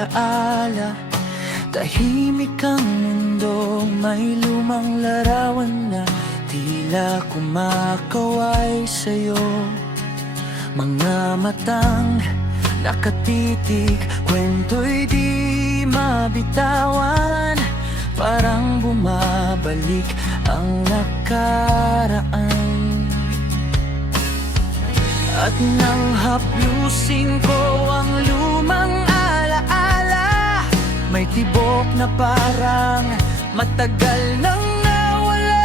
alaala. Tahimik ang mundo, may lumang larawan na tila kumakaway sa'yo. Mga matang nakatitig, kwento'y di mabitawan. Parang bumabalik ang nakaraan. At nang haplusin ko ang lumang alaala, may tibok na parang matagal nang nawala.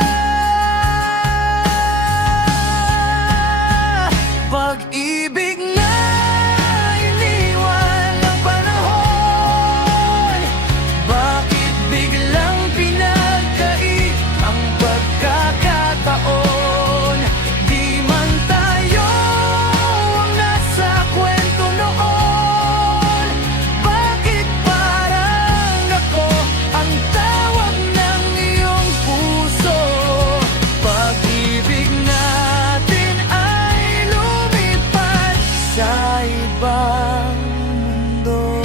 Pag-ibig na iniwan ng panahon, bakit biglang pinagkait ang pagkakataon? Di man tayo ang nasa kwento noon, bakit parang ako ang tawag ng iyong puso? Pag-ibig natin ay lumipat sa ibang mundo.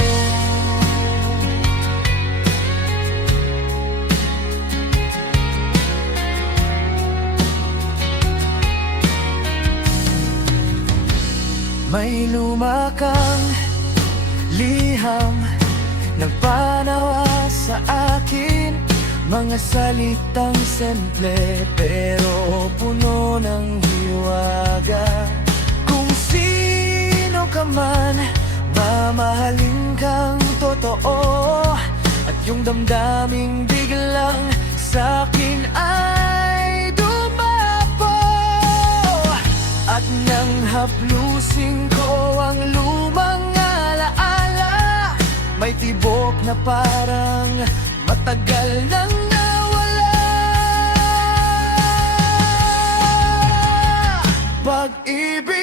May lumakang liham, nagpanawa sa akin. Mga salitang simple pero puno ng hiwaga. Kung sino ka man, mamahalin kang totoo. At yung damdaming biglang sa'kin ay dumapo. At nang haplusin ko ang lumang alaala, may tibok na parang matagal nang nawala. Pag-ibig